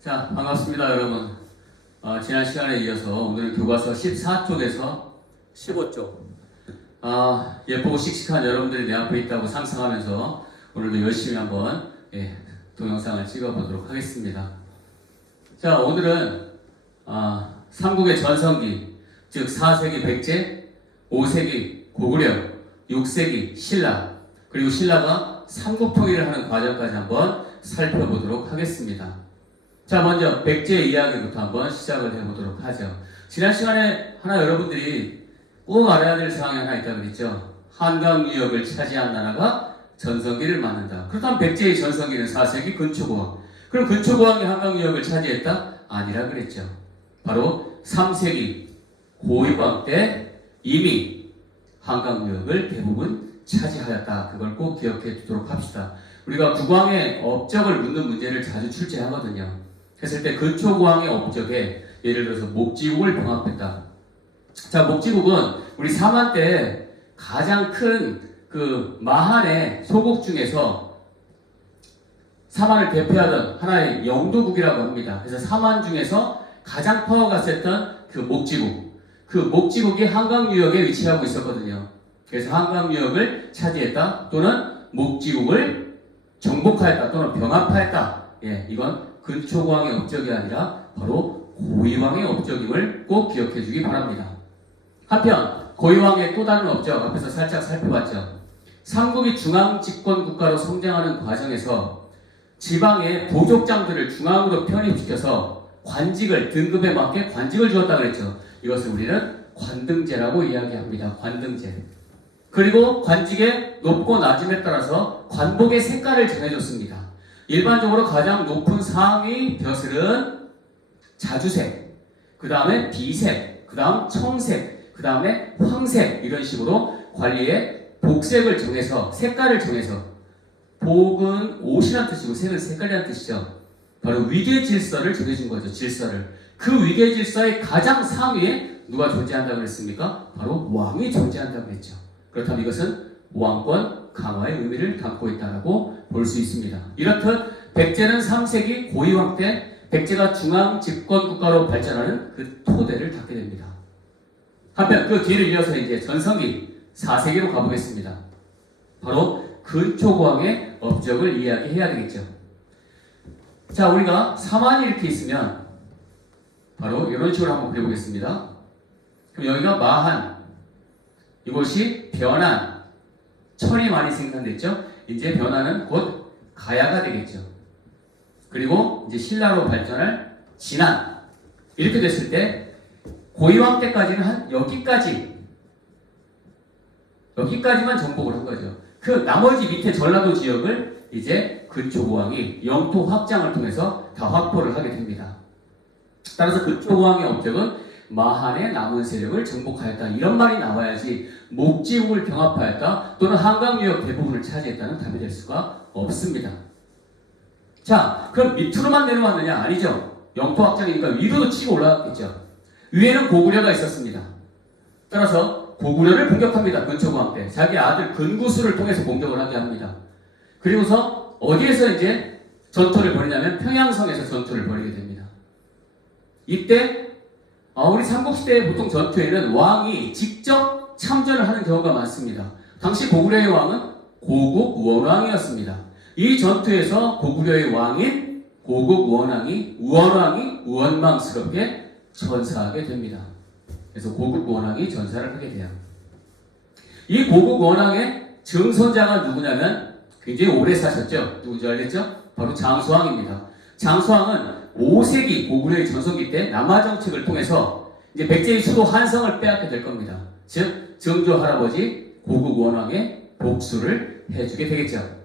자, 반갑습니다, 여러분. 지난 시간에 이어서 오늘은 교과서 14쪽에서 15쪽. 예쁘고 씩씩한 여러분들이 내 앞에 있다고 상상하면서 오늘도 열심히 한번 동영상을 찍어보도록 하겠습니다. 자, 오늘은 삼국의 전성기, 즉 4세기 백제, 5세기 고구려, 6세기 신라, 그리고 신라가 삼국통일을 하는 과정까지 한번 살펴보도록 하겠습니다. 자, 먼저 백제의 이야기부터 한번 시작을 해보도록 하죠. 지난 시간에 여러분들이 꼭 알아야 될 사항이 하나 있다고 그랬죠. 한강 유역을 차지한 나라가 전성기를 맞는다. 그렇다면 백제의 전성기는 4세기 근초고왕. 그럼 근초고왕이 한강 유역을 차지했다? 아니라 그랬죠. 바로 3세기 고위왕 때 이미 한강 유역을 대부분 차지하였다. 그걸 꼭 기억해 두도록 합시다. 우리가 국왕의 업적을 묻는 문제를 자주 출제하거든요. 했을 때 근초고왕의 업적에 예를 들어서 목지국을 병합했다. 자, 목지국은 우리 사만 때 가장 큰 그 마한의 소국 중에서 사만을 대표하던 하나의 영도국이라고 합니다. 그래서 사만 중에서 가장 파워가 셌던 그 목지국. 그 목지국이 한강 유역에 위치하고 있었거든요. 그래서 한강 유역을 차지했다 또는 목지국을 정복하였다 또는 병합하였다. 이건 근초고왕의 업적이 아니라 바로 고위왕의 업적임을 꼭 기억해 주기 바랍니다. 한편 고위왕의 또 다른 업적 앞에서 살짝 살펴봤죠. 삼국이 중앙집권국가로 성장하는 과정에서 지방의 보족장들을 중앙으로 편입시켜서 관직을 등급에 맞게 관직을 주었다 그랬죠. 이것을 우리는 관등제라고 이야기합니다. 관등제. 그리고 관직의 높고 낮음에 따라서 관복의 색깔을 정해줬습니다. 일반적으로 가장 높은 상위 벼슬은 자주색, 그 다음에 비색, 그 다음 청색, 그 다음에 황색, 이런 식으로 관리의 복색을 정해서 색깔을 정해서, 복은 옷이란 뜻이고 색은 색깔이란 뜻이죠. 바로 위계 질서를 정해준 거죠. 질서를. 그 위계 질서의 가장 상위에 누가 존재한다고 그랬습니까? 바로 왕이 존재한다고 했죠. 그렇다면 이것은 왕권 강화의 의미를 담고 있다고 볼 수 있습니다. 이렇듯 백제는 3세기 고위왕 때 백제가 중앙 집권국가로 발전하는 그 토대를 닦게 됩니다. 한편 그 뒤를 이어서 이제 전성기 4세기로 가보겠습니다. 바로 근초고왕의 업적을 이야기해야 되겠죠. 자, 우리가 사만이 이렇게 있으면 바로 이런 식으로 한번 그려보겠습니다. 그럼 여기가 마한, 이곳이 변한, 철이 많이 생산됐죠. 이제 변화는 곧 가야가 되겠죠. 그리고 이제 신라로 발전할 진안, 이렇게 됐을 때 고위왕 때까지는 한 여기까지만 정복을 한 거죠. 그 나머지 밑에 전라도 지역을 이제 근초고왕이 영토 확장을 통해서 다 확보를 하게 됩니다. 따라서 근초고왕의 업적은 마한의 남은 세력을 정복하였다, 이런 말이 나와야지 목지국을 병합하였다 또는 한강 유역 대부분을 차지했다는 답이 될 수가 없습니다. 자, 그럼 밑으로만 내려왔느냐? 아니죠. 영토 확장이니까 위로도 치고 올라갔겠죠. 위에는 고구려가 있었습니다. 따라서 고구려를 공격합니다. 근초고왕 때 자기 아들 근구수를 통해서 공격을 하게 합니다. 그리고서 어디에서 이제 전투를 벌이냐면 평양성에서 전투를 벌이게 됩니다. 이때 우리 삼국시대의 보통 전투에는 왕이 직접 참전을 하는 경우가 많습니다. 당시 고구려의 왕은 고국 원왕이었습니다. 이 전투에서 고구려의 왕인 고국 원왕이 우원망스럽게 전사하게 됩니다. 그래서 고국 원왕이 전사를 하게 돼요. 이 고국 원왕의 증손자가 누구냐면 굉장히 오래 사셨죠. 누군지 알겠죠? 바로 장수왕입니다. 장수왕은 5세기 고구려의 전성기 때 남하 정책을 통해서 이제 백제의 수도 한성을 빼앗게 될 겁니다. 즉 정조 할아버지 고국 원왕의 복수를 해주게 되겠죠.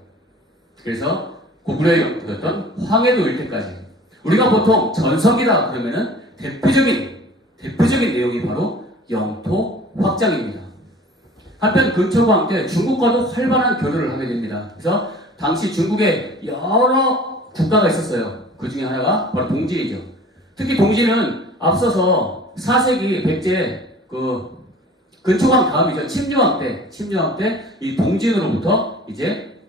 그래서 고구려의 영토였던 황해도 일대까지, 우리가 보통 전성기다 그러면은 대표적인 내용이 바로 영토 확장입니다. 한편 근초고왕 때 중국과도 활발한 교류를 하게 됩니다. 그래서 당시 중국에 여러 국가가 있었어요. 그 중에 하나가 바로 동진이죠. 특히 동진은 앞서서 4세기 백제 근초고왕 다음이죠. 침류왕 때 이 동진으로부터 이제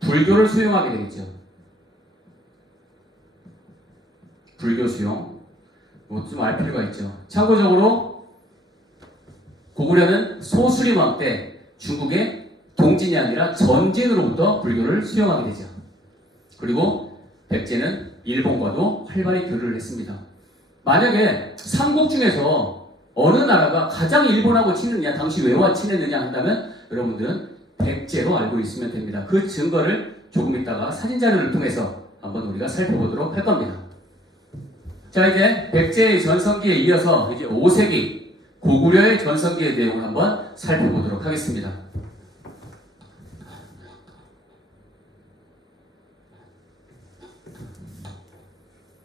불교를 수용하게 되겠죠. 불교 수용 뭐 좀 알 필요가 있죠. 참고적으로 고구려는 소수림왕 때 중국의 동진이 아니라 전진으로부터 불교를 수용하게 되죠. 그리고 백제는 일본과도 활발히 교류를 했습니다. 만약에 삼국 중에서 어느 나라가 가장 일본하고 친했느냐, 당시 왜와 친했느냐 한다면 여러분들은 백제로 알고 있으면 됩니다. 그 증거를 조금 있다가 사진 자료를 통해서 한번 우리가 살펴보도록 할 겁니다. 자, 이제 백제의 전성기에 이어서 이제 5세기 고구려의 전성기의 내용을 한번 살펴보도록 하겠습니다.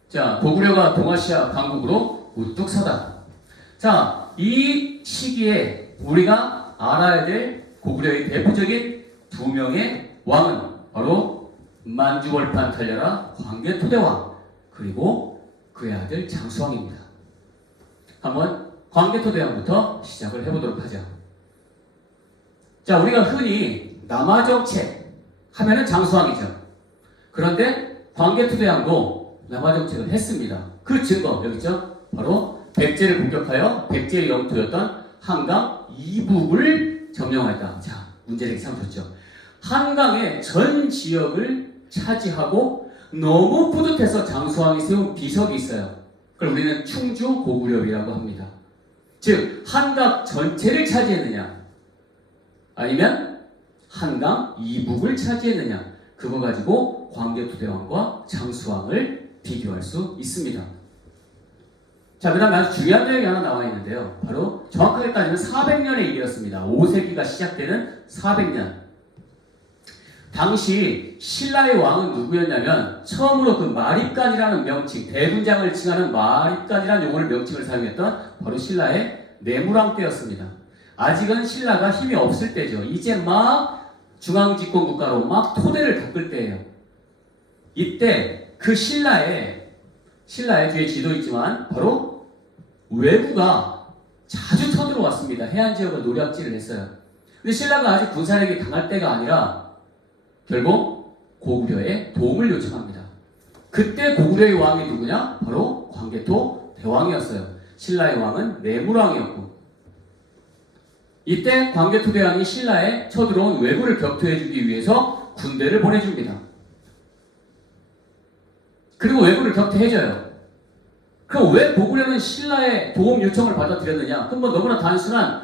자, 고구려가 동아시아 강국으로 우뚝 서다. 자, 이 시기에 우리가 알아야 될 고구려의 대표적인 두 명의 왕은 바로 만주벌판 탈려라 광개토대왕 그리고 그의 아들 장수왕입니다. 한번 광개토대왕부터 시작을 해보도록 하죠. 자, 우리가 흔히 남아정책 하면은 장수왕이죠. 그런데 광개토대왕도 남아정책을 했습니다. 그 증거 여기 있죠. 바로 백제를 공격하여 백제의 영토였던 한강 이북을 점령하였다. 자, 문제되기 참 좋죠. 한강의 전 지역을 차지하고 너무 뿌듯해서 장수왕이 세운 비석이 있어요. 그걸 우리는 충주 고구려비라고 합니다. 즉 한강 전체를 차지했느냐 아니면 한강 이북을 차지했느냐, 그거 가지고 광개토대왕과 장수왕을 비교할 수 있습니다. 자, 그 다음에 아주 중요한 내용이 하나 나와 있는데요. 바로 정확하게 따지면 400년에 이르렀습니다. 5세기가 시작되는 400년. 당시 신라의 왕은 누구였냐면 처음으로 그 마립간이라는 명칭, 대군장을 칭하는 마립간이라는 용어를 명칭을 사용했던 바로 신라의 내무왕 때였습니다. 아직은 신라가 힘이 없을 때죠. 이제 막 중앙집권 국가로 막 토대를 닦을 때예요. 이때 그 신라의 뒤에 지도 있지만 바로 외구가 자주 쳐들어왔습니다. 해안 지역을 노략질을 했어요. 근데 신라가 아직 군사력이 강할 때가 아니라 결국 고구려의 도움을 요청합니다. 그때 고구려의 왕이 누구냐? 바로 광개토 대왕이었어요. 신라의 왕은 내무왕이었고, 이때 광개토 대왕이 신라에 쳐들어온 왜구를 격퇴해주기 위해서 군대를 보내줍니다. 그리고 왜구를 격퇴해줘요. 그럼 왜 고구려는 신라의 도움 요청을 받아들였느냐? 그럼 뭐 너무나 단순한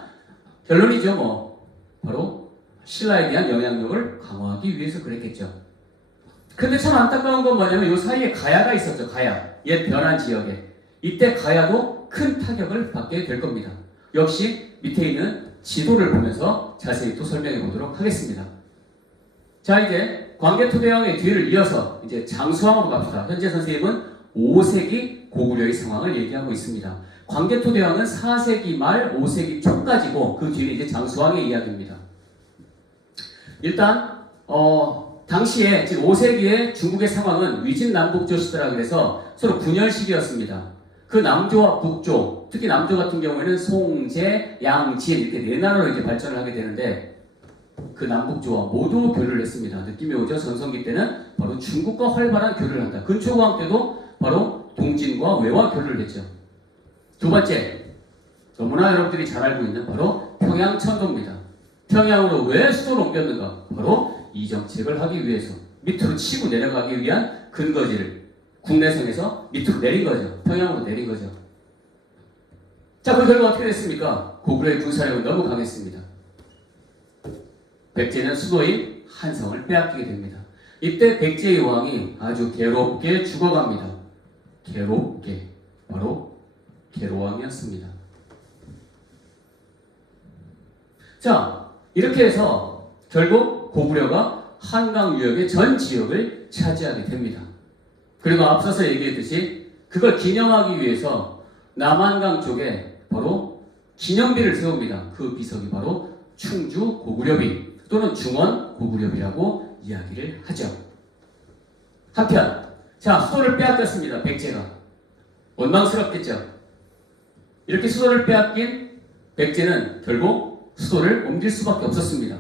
결론이죠. 바로 신라에 대한 영향력을 강화하기 위해서 그랬겠죠. 근데 참 안타까운 건 뭐냐면 이 사이에 가야가 있었죠. 가야. 옛 변한 지역에. 이때 가야도 큰 타격을 받게 될 겁니다. 역시 밑에 있는 지도를 보면서 자세히 또 설명해 보도록 하겠습니다. 자, 이제 광개토대왕의 뒤를 이어서 이제 장수왕으로 갑시다. 현재 선생님은 5세기 고구려의 상황을 얘기하고 있습니다. 광개토대왕은 4세기 말 5세기 초까지고 그 뒤는 이제 장수왕의 이야기입니다. 일단 당시에 지금 5세기의 중국의 상황은 위진남북조 시대라 그래서 서로 분열식이었습니다. 그 남조와 북조, 특히 남조 같은 경우에는 송제, 양진 이렇게 네 나라로 이제 발전을 하게 되는데 그 남북조와 모두 교류를 했습니다. 느낌이 오죠? 전성기 때는 바로 중국과 활발한 교류를 한다. 근초고왕 때도 바로 동진과 외와 교류를 했죠. 두 번째, 너무나 여러분들이 잘 알고 있는 바로 평양천도입니다. 평양으로 왜 수도를 옮겼는가? 바로 이 정책을 하기 위해서 밑으로 치고 내려가기 위한 근거지를 국내성에서 밑으로 내린 거죠. 평양으로 내린 거죠. 자, 그 결과 어떻게 됐습니까? 고구려의 군사력은 너무 강했습니다. 백제는 수도인 한성을 빼앗기게 됩니다. 이때 백제의 왕이 아주 괴롭게 죽어갑니다. 괴롭게. 바로 계로왕이었습니다. 자, 이렇게 해서 결국 고구려가 한강 유역의 전 지역을 차지하게 됩니다. 그리고 앞서서 얘기했듯이 그걸 기념하기 위해서 남한강 쪽에 바로 기념비를 세웁니다. 그 비석이 바로 충주 고구려비 또는 중원 고구려비라고 이야기를 하죠. 한편, 자, 수도를 빼앗겼습니다. 백제가. 원망스럽겠죠. 이렇게 수도를 빼앗긴 백제는 결국 수도를 옮길 수밖에 없었습니다.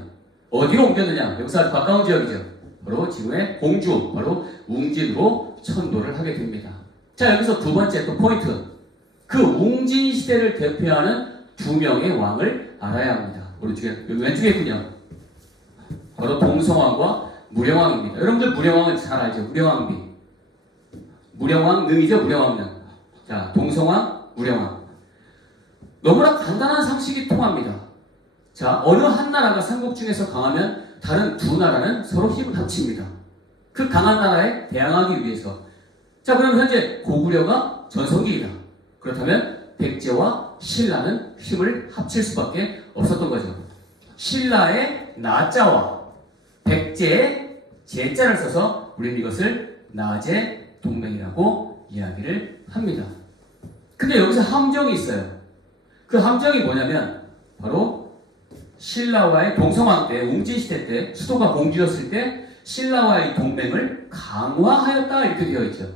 어디로 옮겼느냐? 여기서 아주 가까운 지역이죠. 바로 지금의 공주, 바로 웅진으로 천도를 하게 됩니다. 자, 여기서 두 번째 또 포인트. 그 웅진 시대를 대표하는 두 명의 왕을 알아야 합니다. 오른쪽에, 왼쪽에 있군요. 바로 동성왕과 무령왕입니다. 여러분들 무령왕은 잘 알죠? 무령왕비. 무령왕능이죠? 무령왕능. 자, 동성왕, 무령왕. 너무나 간단한 상식이 통합니다. 자, 어느 한 나라가 삼국 중에서 강하면 다른 두 나라는 서로 힘을 합칩니다. 그 강한 나라에 대항하기 위해서. 자, 그럼 현재 고구려가 전성기이다. 그렇다면 백제와 신라는 힘을 합칠 수밖에 없었던 거죠. 신라의 나자와 백제의 제자를 써서 우리는 이것을 나제 동맹이라고 이야기를 합니다. 근데 여기서 함정이 있어요. 그 함정이 뭐냐면 바로 신라와의 동성왕 때, 웅진시대 때, 수도가 공주였을 때 신라와의 동맹을 강화하였다 이렇게 되어 있죠.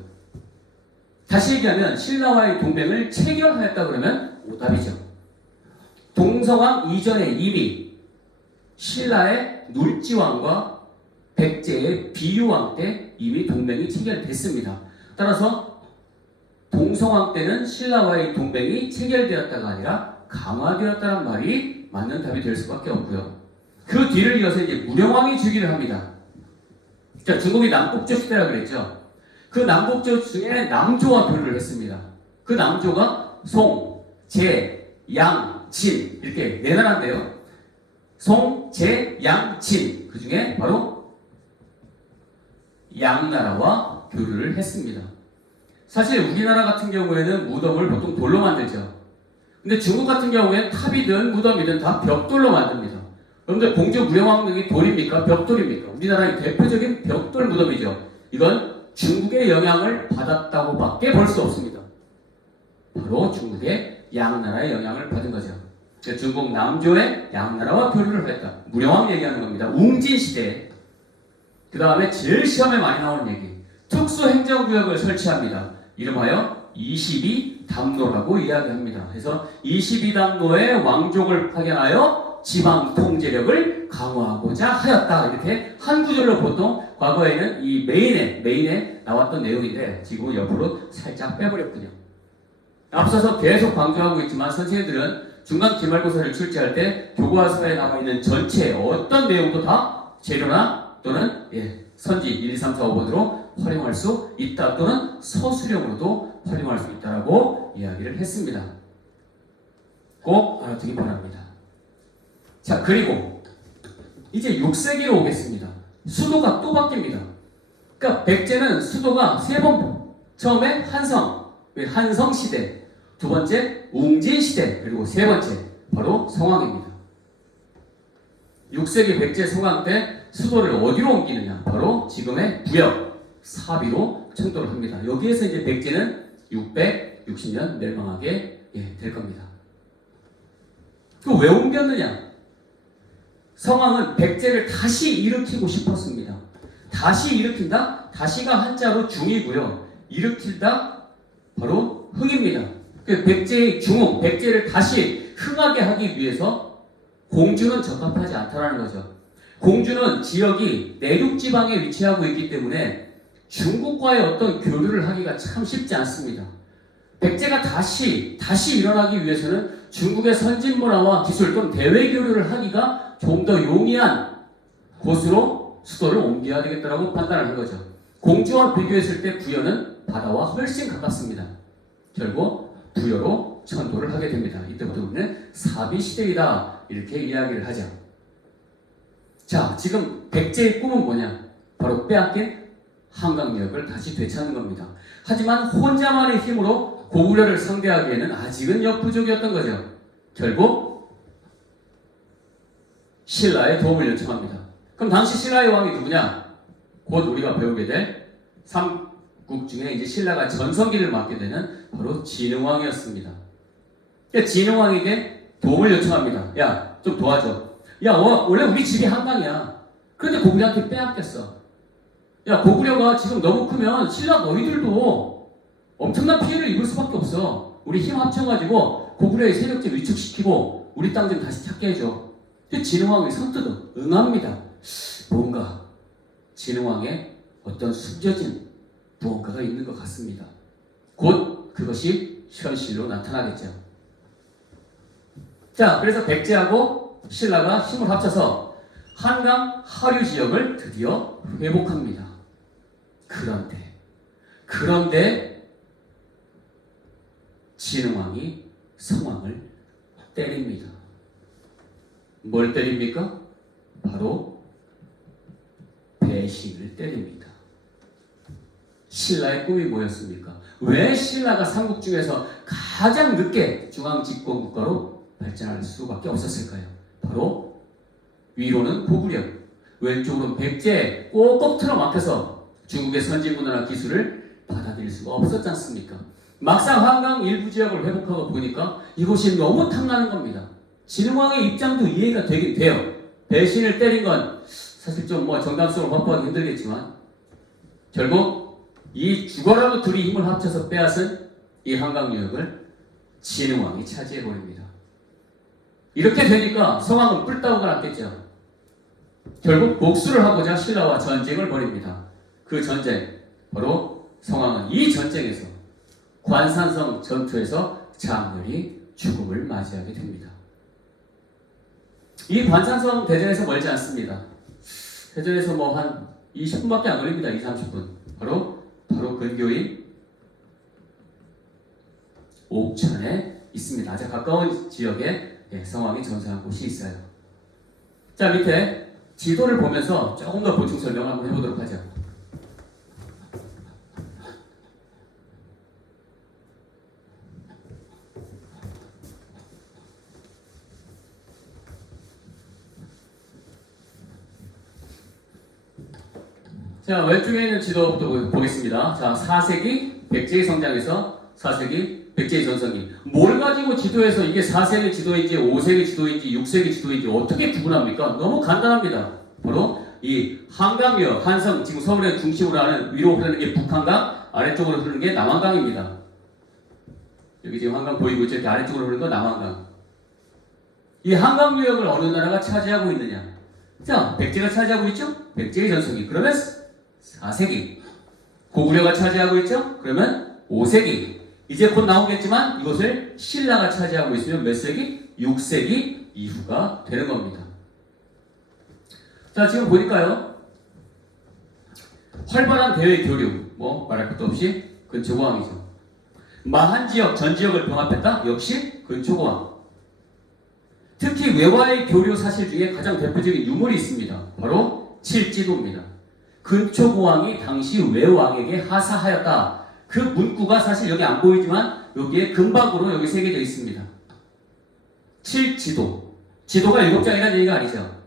다시 얘기하면 신라와의 동맹을 체결하였다 그러면 오답이죠. 동성왕 이전에 이미 신라의 눌지왕과 백제의 비유왕 때 이미 동맹이 체결됐습니다. 따라서 동성왕 때는 신라와의 동맹이 체결되었다가 아니라 강화되었다는 말이 맞는 답이 될 수밖에 없고요. 그 뒤를 이어서 이제 무령왕이 즉위를 합니다. 자, 중국이 남북조 시대라고 그랬죠. 그 남북조 중에 남조와 교류를 했습니다. 그 남조가 송, 제, 양, 진 이렇게 네 나라인데요. 송, 제, 양, 진 그 중에 바로 양나라와 교류를 했습니다. 사실 우리나라 같은 경우에는 무덤을 보통 돌로 만들죠. 근데 중국 같은 경우에는 탑이든 무덤이든 다 벽돌로 만듭니다. 여러분들 공주 무령왕릉이 돌입니까? 벽돌입니까? 우리나라의 대표적인 벽돌 무덤이죠. 이건 중국의 영향을 받았다고 밖에 볼 수 없습니다. 바로 중국의 양나라의 영향을 받은 거죠. 중국 남조의 양나라와 교류를 했다. 무령왕 얘기하는 겁니다. 웅진시대. 그 다음에 제일 시험에 많이 나오는 얘기. 특수행정구역을 설치합니다. 이름하여 22담로라고 이야기합니다. 그래서 22담로의 왕족을 파견하여 지방 통제력을 강화하고자 하였다. 이렇게 한 구절로 보통 과거에는 이 메인에 나왔던 내용인데 지금 옆으로 살짝 빼버렸군요. 앞서서 계속 강조하고 있지만 선생님들은 중간 기말고사를 출제할 때 교과서에 나와 있는 전체 어떤 내용도 다 재료나 또는 선지 1, 2, 3, 4, 5번으로 활용할 수 있다. 또는 서술형으로도 활용할 수 있다라고 이야기를 했습니다. 꼭 알아두기 바랍니다. 자, 그리고 이제 6세기로 오겠습니다. 수도가 또 바뀝니다. 그러니까 백제는 수도가 세 번, 처음에 한성시대, 두 번째 웅진시대, 그리고 세 번째 바로 성왕입니다. 6세기 백제 성왕 때 수도를 어디로 옮기느냐? 바로 지금의 부역, 사비로 청도를 합니다. 여기에서 이제 백제는 660년 멸망하게 될 겁니다. 그 왜 옮겼느냐? 성왕은 백제를 다시 일으키고 싶었습니다. 다시 일으킨다? 다시가 한자로 중이고요. 일으킨다? 바로 흥입니다. 그 백제의 중흥, 백제를 다시 흥하게 하기 위해서 공주는 적합하지 않다라는 거죠. 공주는 지역이 내륙지방에 위치하고 있기 때문에 중국과의 어떤 교류를 하기가 참 쉽지 않습니다. 백제가 다시 일어나기 위해서는 중국의 선진문화와 기술 또는 대외 교류를 하기가 좀 더 용이한 곳으로 수도를 옮겨야 되겠다라고 판단을 한 거죠. 공주와 비교했을 때 부여는 바다와 훨씬 가깝습니다. 결국 부여로 천도를 하게 됩니다. 이때부터 우리는 사비시대이다 이렇게 이야기를 하죠. 자, 지금 백제의 꿈은 뭐냐? 바로 빼앗긴 한강역을 다시 되찾는 겁니다. 하지만 혼자만의 힘으로 고구려를 상대하기에는 아직은 역부족이었던 거죠. 결국 신라의 도움을 요청합니다. 그럼 당시 신라의 왕이 누구냐? 곧 우리가 배우게 될 삼국 중에 이제 신라가 전성기를 맡게 되는 바로 진흥왕이었습니다. 그러니까 진흥왕에게 도움을 요청합니다. 야, 좀 도와줘. 야, 원래 우리 집이 한강이야. 그런데 고구려한테 빼앗겼어. 야, 고구려가 지금 너무 크면 신라 너희들도 엄청난 피해를 입을 수밖에 없어. 우리 힘 합쳐가지고 고구려의 세력들 위축시키고 우리 땅 좀 다시 찾게 해줘. 진흥왕이 선뜻 응합니다. 뭔가 진흥왕의 어떤 숨겨진 무언가가 있는 것 같습니다. 곧 그것이 현실로 나타나겠죠. 자, 그래서 백제하고 신라가 힘을 합쳐서 한강 하류 지역을 드디어 회복합니다. 그런데 진흥왕이 성왕을 때립니다. 뭘 때립니까? 바로 배신을 때립니다. 신라의 꿈이 뭐였습니까? 왜 신라가 삼국 중에서 가장 늦게 중앙집권국가로 발전할 수밖에 없었을까요? 바로 위로는 고구려, 왼쪽으로는 백제에 꼭꼭 틀어막혀서 중국의 선진 문화나 기술을 받아들일 수가 없었지 않습니까? 막상 한강 일부 지역을 회복하고 보니까 이곳이 너무 탐나는 겁니다. 진흥왕의 입장도 이해가 되긴 돼요. 배신을 때린 건 사실 좀 정당성을 확보하기 힘들겠지만 결국 이 죽어라도 둘이 힘을 합쳐서 빼앗은 이 한강 유역을 진흥왕이 차지해버립니다. 이렇게 되니까 성왕은 뿔따구가 났겠죠. 결국 복수를 하고자 신라와 전쟁을 벌입니다. 그 전쟁, 바로 성왕은 이 전쟁에서 관산성 전투에서 장렬히 죽음을 맞이하게 됩니다. 이 관산성 대전에서 멀지 않습니다. 대전에서 한 20분밖에 안 걸립니다. 20-30분. 바로 근교인 옥천에 있습니다. 아주 가까운 지역에 성왕이 전사한 곳이 있어요. 자, 밑에 지도를 보면서 조금 더 보충 설명을 한번 해보도록 하죠. 자, 왼쪽에 있는 지도부터 보겠습니다. 자, 4세기 백제의 성장에서 4세기 백제의 전성기. 뭘 가지고 지도에서 이게 4세기 지도인지 5세기 지도인지 6세기 지도인지 어떻게 구분합니까? 너무 간단합니다. 바로 이 한강유역, 한성, 지금 서울의 중심으로 하는 위로 흐르는 게 북한강, 아래쪽으로 흐르는 게 남한강입니다. 여기 지금 한강 보이고 있죠? 이렇게 아래쪽으로 흐르는 건 남한강. 이 한강유역을 어느 나라가 차지하고 있느냐? 자, 백제가 차지하고 있죠? 백제의 전성기. 그러면 4세기. 고구려가 차지하고 있죠? 그러면 5세기. 이제 곧 나오겠지만 이것을 신라가 차지하고 있으면 몇 세기? 6세기 이후가 되는 겁니다. 자, 지금 보니까요. 활발한 대외 교류. 말할 것도 없이 근초고왕이죠. 마한 지역, 전 지역을 병합했다? 역시 근초고왕. 특히 외와의 교류 사실 중에 가장 대표적인 유물이 있습니다. 바로 칠지도입니다. 근초고왕이 당시 외왕에게 하사하였다. 그 문구가 사실 여기 안 보이지만 여기에 금박으로 여기 새겨져 있습니다. 칠지도. 지도가 7장이라는 얘기가 아니죠.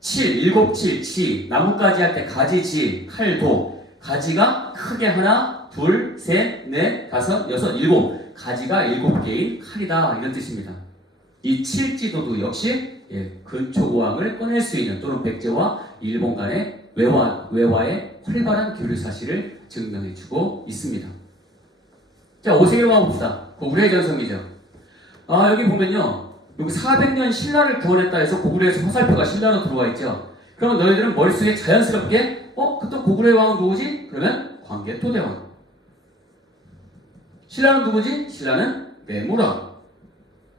7, 7, 지. 나뭇가지 할 때 가지지, 칼도. 가지가 크게 하나, 둘, 셋, 넷, 다섯, 여섯, 일곱. 가지가 7개인 칼이다. 이런 뜻입니다. 이 칠지도도 역시 근초고왕을 꺼낼 수 있는 또는 백제와 일본 간의 외화의 활발한 교류 사실을 증명해주고 있습니다. 자, 5세기로 가봅시다. 고구려의 전성기죠. 여기 보면요. 여기 400년 신라를 구원했다 해서 고구려에서 화살표가 신라로 들어와 있죠. 그러면 너희들은 머릿속에 자연스럽게 그때 고구려의 왕은 누구지? 그러면 광개토대왕. 신라는 누구지? 신라는 내무왕.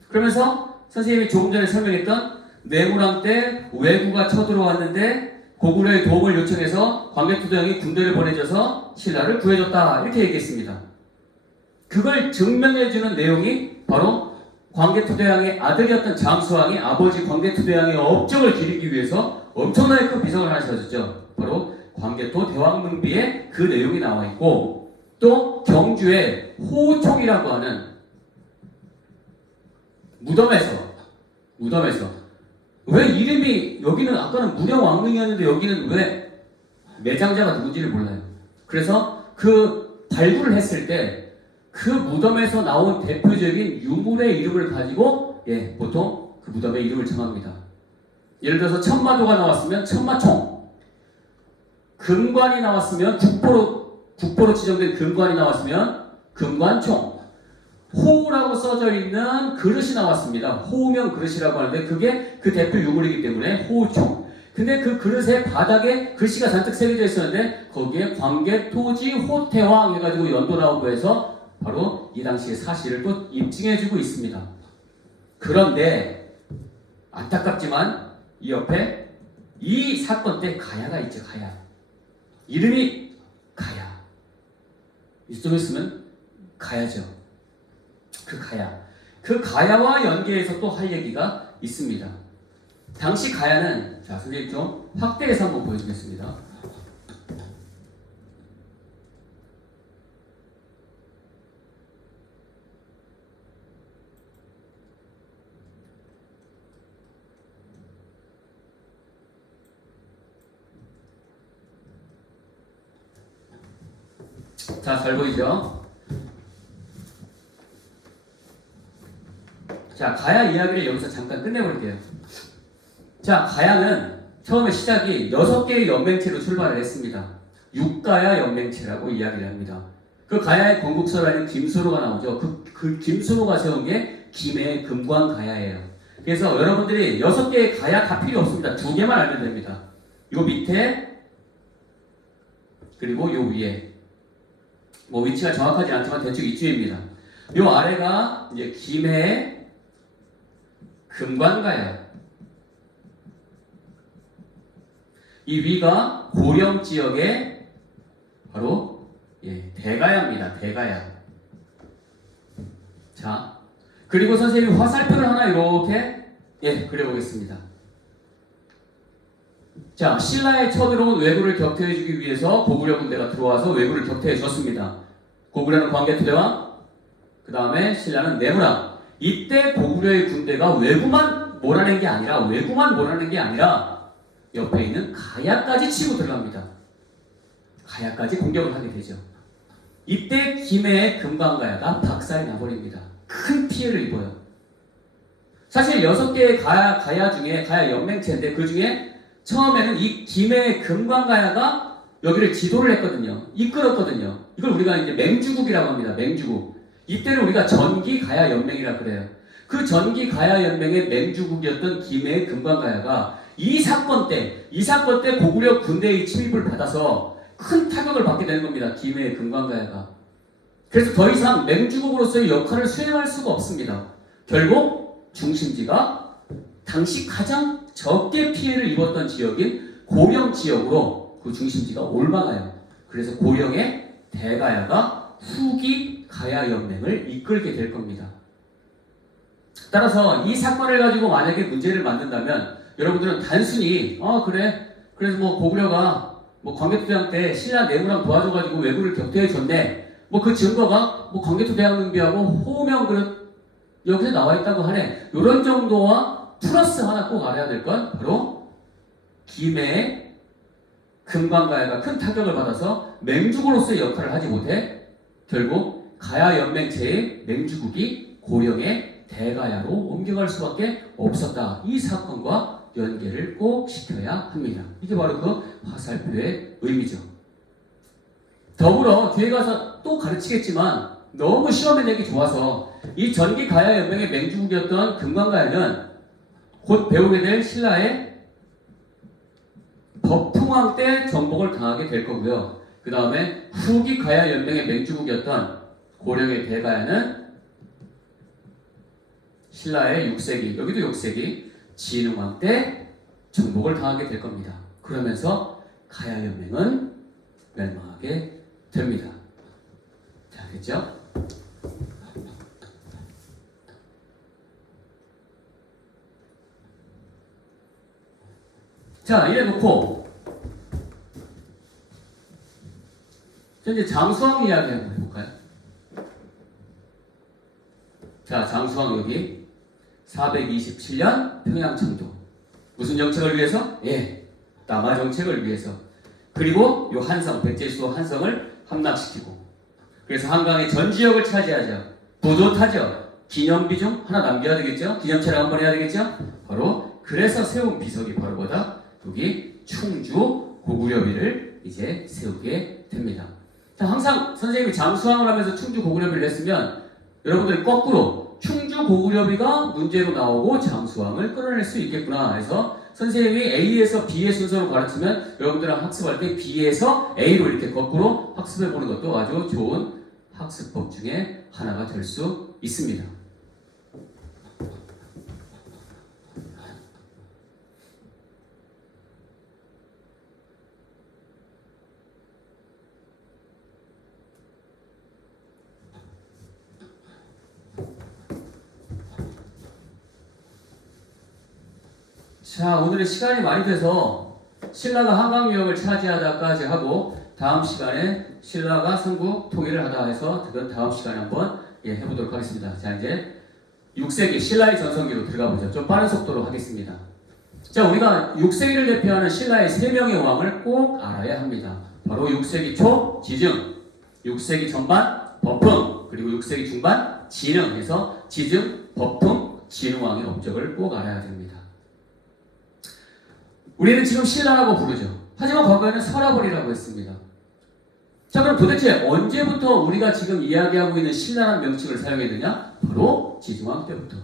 그러면서 선생님이 조금 전에 설명했던 내무왕 때 왜구가 쳐들어왔는데 고구려의 도움을 요청해서 광개토대왕이 군대를 보내줘서 신라를 구해줬다. 이렇게 얘기했습니다. 그걸 증명해주는 내용이 바로 광개토대왕의 아들이었던 장수왕이 아버지 광개토대왕의 업적을 기리기 위해서 엄청나게 큰 비석을 하나 세워줬죠. 바로 광개토 대왕릉비에 그 내용이 나와 있고 또 경주에 호총이라고 하는 무덤에서 왜 이름이 여기는 아까는 무령왕릉이었는데 여기는 왜 매장자가 누군지를 몰라요. 그래서 그 발굴을 했을 때 그 무덤에서 나온 대표적인 유물의 이름을 가지고 보통 그 무덤의 이름을 정합니다. 예를 들어서 천마도가 나왔으면 천마총, 금관이 나왔으면 국보로 지정된 금관이 나왔으면 금관총, 호우라고 써져 있는 그릇이 나왔습니다. 호우명 그릇이라고 하는데 그게 그 대표 유물이기 때문에 호우총. 근데 그 그릇의 바닥에 글씨가 잔뜩 새겨져 있었는데 거기에 광개토지 호태왕 해가지고 연도 나오고 해서 바로 이 당시의 사실을 또 입증해주고 있습니다. 그런데 안타깝지만 이 옆에 이 사건 때 가야가 있죠. 가야. 이름이 가야. 이쪽에 있으면 가야죠. 그 가야. 그 가야와 연계해서 또 할 얘기가 있습니다. 당시 가야는, 자, 선생님 좀 확대해서 한번 보여주겠습니다. 자, 잘 보이죠? 자, 가야 이야기를 여기서 잠깐 끝내볼게요. 자, 가야는 처음에 시작이 6개의 연맹체로 출발을 했습니다. 육가야 연맹체라고 이야기를 합니다. 그 가야의 건국설에는 김순호가 나오죠. 그 김순호가 세운 게 김해의 금관가야예요. 그래서 여러분들이 6개의 가야 다 필요 없습니다. 2개만 알면 됩니다. 요 밑에 그리고 요 위에, 뭐 위치가 정확하지 않지만 대충 이쯤입니다. 요 아래가 이제 김해 금관가야, 이 위가 고령 지역의 바로 대가야입니다. 대가야. 자, 그리고 선생님이 화살표를 하나 이렇게 그려보겠습니다. 자, 신라에 쳐들어온 왜구를 격퇴해주기 위해서 고구려 군대가 들어와서 왜구를 격퇴해줬습니다. 고구려는 광개토대왕, 그 다음에 신라는 내무랑. 이때 고구려의 군대가 왜구만 몰아낸 게 아니라 옆에 있는 가야까지 치고 들어갑니다. 가야까지 공격을 하게 되죠. 이때 김해의 금관가야가 박살이 나버립니다. 큰 피해를 입어요. 사실 6개의 가야 중에 가야 연맹체인데 그 중에 처음에는 이 김해의 금관가야가 여기를 지도를 했거든요. 이끌었거든요. 이걸 우리가 이제 맹주국이라고 합니다. 맹주국. 이때는 우리가 전기가야 연맹이라 그래요. 그 전기가야 연맹의 맹주국이었던 김해의 금관가야가 이 사건 때 고구려 군대의 침입을 받아서 큰 타격을 받게 되는 겁니다. 김해의 금관가야가. 그래서 더 이상 맹주국으로서의 역할을 수행할 수가 없습니다. 결국 중심지가 당시 가장 적게 피해를 입었던 지역인 고령 지역으로 그 중심지가 올라가요. 그래서 고령의 대가야가 후기 가야 연맹을 이끌게 될 겁니다. 따라서 이 사건을 가지고 만약에 문제를 만든다면 여러분들은 단순히 그래서 뭐 고구려가 뭐 광개토대왕 때 신라 내무랑 도와줘가지고 왜구를 격퇴해줬네, 뭐 그 증거가 뭐 광개토대왕 능비하고 호명 그릇 여기서 나와 있다고 하네, 이런 정도와 플러스 하나 꼭 알아야 될 건 바로 김해의 금관가야가 큰 타격을 받아서 맹주국으로서의 역할을 하지 못해 결국 가야 연맹체의 맹주국이 고령의 대가야로 옮겨갈 수밖에 없었다. 이 사건과 연계를 꼭 시켜야 합니다. 이게 바로 그 화살표의 의미죠. 더불어 뒤에 가서 또 가르치겠지만 너무 시험에 내기 좋아서 이 전기 가야 연맹의 맹주국이었던 금관가야는 곧 배우게 될 신라의 법풍왕 때 정복을 당하게 될 거고요. 그 다음에 후기 가야 연맹의 맹주국이었던 고령의 대가야는 신라의 6세기, 여기도 6세기 진흥왕 때 정복을 당하게 될 겁니다. 그러면서 가야 연맹은 멸망하게 됩니다. 자, 됐죠? 자, 이래 놓고 이제 장수왕 이야기 한번 해볼까요? 자, 장수왕 여기 427년 평양 청도. 무슨 정책을 위해서? 남하 정책을 위해서. 그리고 요 한성, 백제수도 한성을 함락시키고. 그래서 한강의 전 지역을 차지하죠. 부도타죠. 기념비 좀 하나 남겨야 되겠죠? 기념체를 한번 해야 되겠죠? 바로 그래서 세운 비석이 바로 뭐다? 여기 충주 고구려비를 이제 세우게 됩니다. 자, 항상 선생님이 장수왕을 하면서 충주 고구려비를 했으면 여러분들이 거꾸로 충주 고구려비가 문제로 나오고 장수왕을 끌어낼 수 있겠구나 해서 선생님이 A에서 B의 순서로 가르치면 여러분들은 학습할 때 B에서 A로 이렇게 거꾸로 학습해 보는 것도 아주 좋은 학습법 중에 하나가 될 수 있습니다. 자, 오늘은 시간이 많이 돼서 신라가 한강유역을 차지하다까지 하고 다음 시간에 신라가 삼국 통일을 하다 해서 그건 다음 시간에 한번 해보도록 하겠습니다. 자, 이제 6세기 신라의 전성기로 들어가 보죠. 좀 빠른 속도로 하겠습니다. 자, 우리가 6세기를 대표하는 신라의 3명의 왕을 꼭 알아야 합니다. 바로 6세기 초 지증, 6세기 전반 법흥, 그리고 6세기 중반 진흥 해서 지증, 법흥, 진흥왕의 업적을 꼭 알아야 됩니다. 우리는 지금 신라라고 부르죠. 하지만 과거에는 서라벌이라고 했습니다. 자, 그럼 도대체 언제부터 우리가 지금 이야기하고 있는 신라라는 명칭을 사용했느냐? 바로 지증왕 때부터.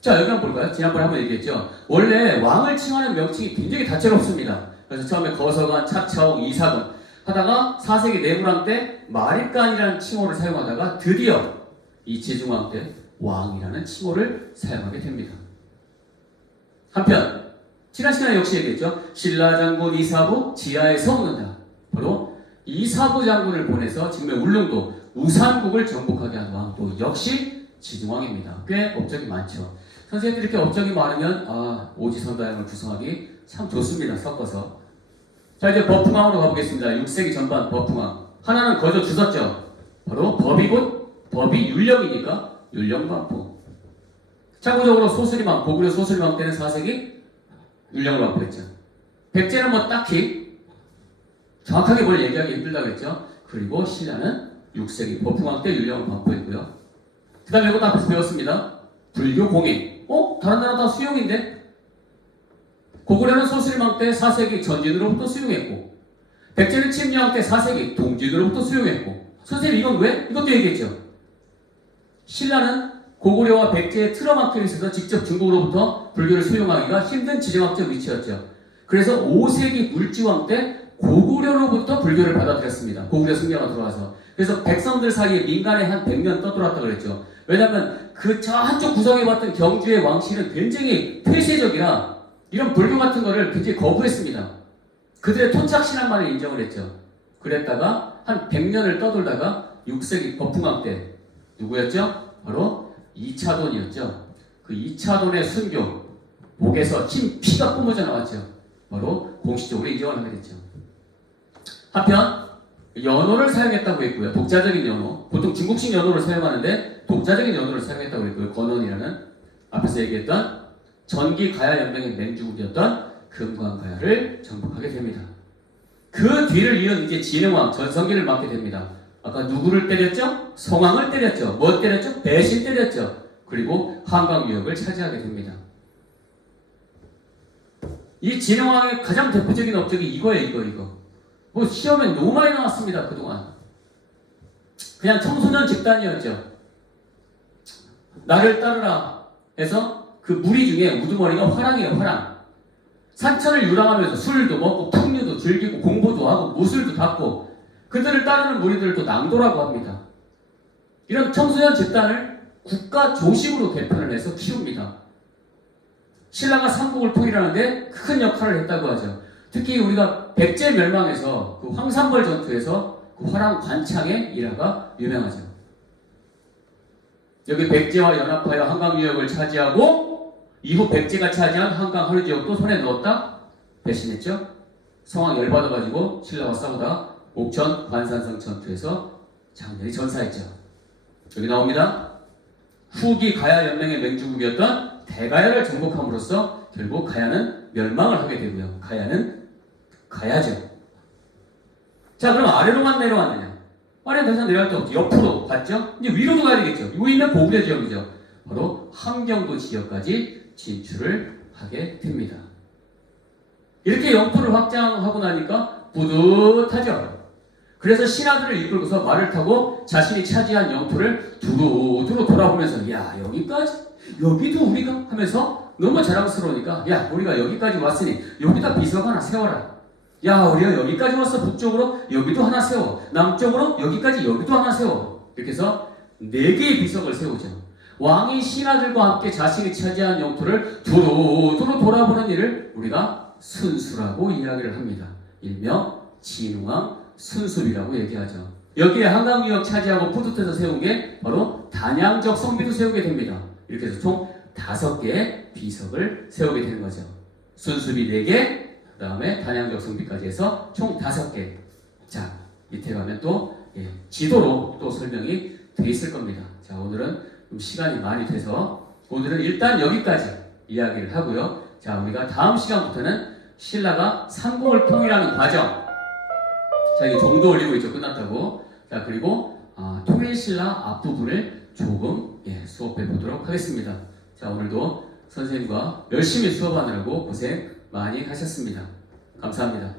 자, 여기 한번 볼까요? 지난번에 한번 얘기했죠. 원래 왕을 칭하는 명칭이 굉장히 다채롭습니다. 그래서 처음에 거서관, 차차옥, 이사군 하다가 4세기 내무랑 때 마립간이라는 칭호를 사용하다가 드디어 이 지증왕 때 왕이라는 칭호를 사용하게 됩니다. 한편 지난 시간에 역시 얘기했죠. 신라 장군 이사부 지하에 서묻는다. 바로 이사부 장군을 보내서 지금의 울릉도 우산국을 정복하게 한 왕도 역시 지증왕입니다. 꽤 업적이 많죠. 선생님들이 이렇게 업적이 많으면 오지선다형을 구성하기 참 좋습니다. 섞어서. 자, 이제 법흥왕으로 가보겠습니다. 6세기 전반 법흥왕. 하나는 거저 주섰죠. 바로 법이 율령이니까 율령반포. 참고적으로 소수리망, 고구려 소수리망 때는 4세기 율령을 반포했죠. 백제는 뭐 딱히 정확하게 뭘 얘기하기 힘들다고 했죠. 그리고 신라는 6세기 법흥왕 때 율령을 반포했고요. 그 다음에 이것도 앞에서 배웠습니다. 불교 공인. 다른 나라 다 수용인데? 고구려는 소수리망 때 4세기 전진으로부터 수용했고, 백제는 침략 때 4세기 동진으로부터 수용했고. 선생님 이건 왜? 이것도 얘기했죠. 신라는 고구려와 백제의 틀어막혀 있어서 직접 중국으로부터 불교를 수용하기가 힘든 지정학적 위치였죠. 그래서 5세기 물지왕 때 고구려로부터 불교를 받아들였습니다. 고구려 승려가 들어와서. 그래서 백성들 사이에 민간에 한 100년 떠돌았다고 그랬죠. 왜냐하면 저 한쪽 구석에 봤던 경주의 왕실은 굉장히 폐쇄적이라 이런 불교 같은 거를 굉장히 거부했습니다. 그들의 토착신앙만을 인정을 했죠. 그랬다가 한 100년을 떠돌다가 6세기 법흥왕 때 누구였죠? 바로 이차돈이었죠. 그 이차돈의 순교, 목에서 흰 피가 뿜어져 나왔죠. 바로 공식적으로 인정을 하게 됐죠. 한편 연호를 사용했다고 했고요. 독자적인 연호. 보통 중국식 연호를 사용하는데 독자적인 연호를 사용했다고 했고요. 건원이라는 앞에서 얘기했던 전기 가야 연맹의 맹주국이었던 금관가야를 정복하게 됩니다. 그 뒤를 이은 이제 진흥왕 전성기를 맡게 됩니다. 아까 누구를 때렸죠? 성왕을 때렸죠. 뭐 때렸죠? 배신 때렸죠. 그리고 한강유역을 차지하게 됩니다. 이 진흥왕의 가장 대표적인 업적이 이거예요. 이거. 뭐 시험에 너무 많이 나왔습니다. 그동안. 그냥 청소년 집단이었죠. 나를 따르라 해서 그 무리 중에 우두머리가 화랑이에요. 화랑. 산천을 유랑하면서 술도 먹고 풍류도 즐기고 공부도 하고 무술도 닦고 그들을 따르는 무리들을 또 낭도라고 합니다. 이런 청소년 집단을 국가 조직으로 개편을 해서 키웁니다. 신라가 삼국을 통일하는데 큰 역할을 했다고 하죠. 특히 우리가 백제 멸망에서 그 황산벌 전투에서 그 화랑 관창의 일화가 유명하죠. 여기 백제와 연합하여 한강유역을 차지하고 이후 백제가 차지한 한강 하류 지역도 손에 넣었다 배신했죠. 성왕 열받아가지고 신라와 싸우다 옥천 관산성 전투에서 장렬히 전사했죠. 여기 나옵니다. 후기 가야 연맹의 맹주국이었던 대가야를 정복함으로써 결국 가야는 멸망을 하게 되고요. 가야는 가야죠. 자, 그럼 아래로만 내려왔느냐? 아래로 더 내려갈 때 없죠. 옆으로 갔죠? 이제 위로도 가야 되겠죠. 위는 고구려 지역이죠. 바로 함경도 지역까지 진출을 하게 됩니다. 이렇게 영토를 확장하고 나니까 뿌듯하죠. 그래서 신하들을 이끌고서 말을 타고 자신이 차지한 영토를 두루두루 돌아보면서 야 여기까지? 여기도 우리가? 하면서 너무 자랑스러우니까 야 우리가 여기까지 왔으니 여기다 비석 하나 세워라. 야 우리가 여기까지 왔어. 북쪽으로 여기도 하나 세워. 남쪽으로 여기까지 여기도 하나 세워. 이렇게 해서 4개의 비석을 세우죠. 왕이 신하들과 함께 자신이 차지한 영토를 두루두루 돌아보는 일을 우리가 순수라고 이야기를 합니다. 일명 진왕 순수비라고 얘기하죠. 여기에 한강유역 차지하고 푸드트에서 세운 게 바로 단양적 성비도 세우게 됩니다. 이렇게 해서 총 5개의 비석을 세우게 되는 거죠. 순수비 4개, 그 다음에 단양적 성비까지 해서 총 5개. 자, 밑에 가면 또 지도로 또 설명이 돼 있을 겁니다. 자, 오늘은 좀 시간이 많이 돼서 오늘은 일단 여기까지 이야기를 하고요. 자, 우리가 다음 시간부터는 신라가 삼국을 통일하는 과정. 자, 이게 종도 올리고 있죠. 끝났다고. 자, 그리고 통일신라 앞부분을 조금 수업해 보도록 하겠습니다. 자, 오늘도 선생님과 열심히 수업하느라고 고생 많이 하셨습니다. 감사합니다.